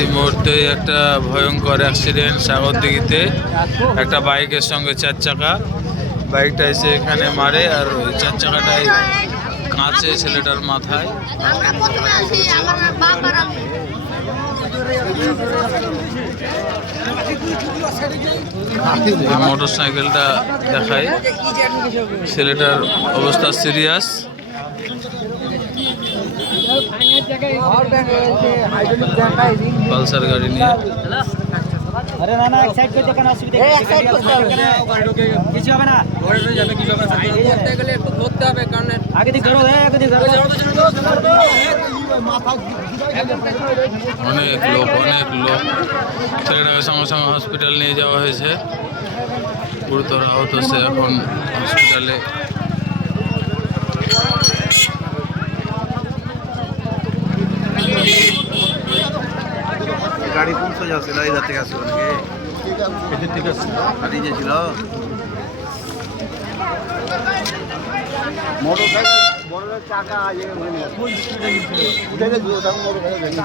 এই মুহূর্তে একটা ভয়ঙ্কর অ্যাক্সিডেন্ট সাগরদিঘিতে। একটা বাইকের সঙ্গে 4 চাকা, বাইকটা এসে এখানে মারে আর ওই 4 চাকাটাই কাঁচে ছেলেটার মাথায়। মোটর সাইকেলটা দেখায়, ছেলেটার অবস্থা সিরিয়াস। পালসার গাড়ি নিয়ে আরে না না এক সাইড করতে কেন অসুবিধা এক সাইড করতে হবে কিছু হবে না যাবে কিছু হবে না করতে গেলে একটু ধরতে হবে কারণ আগে দিক ধরো আগে দিক ধরো অনেক লোক ছেলেটাকে সঙ্গে সঙ্গে হসপিটাল নিয়ে যাওয়া হয়েছে। গুরুতর আহত সে এখন হসপিটালে। গাড়ি কোন সোজা ছিল এই থেকে আসছিল নাকি এদিক থেকে গাড়ি যে ছিল মোটরসাইকেল বড় চাকা ইয়ে হয়ে গেছে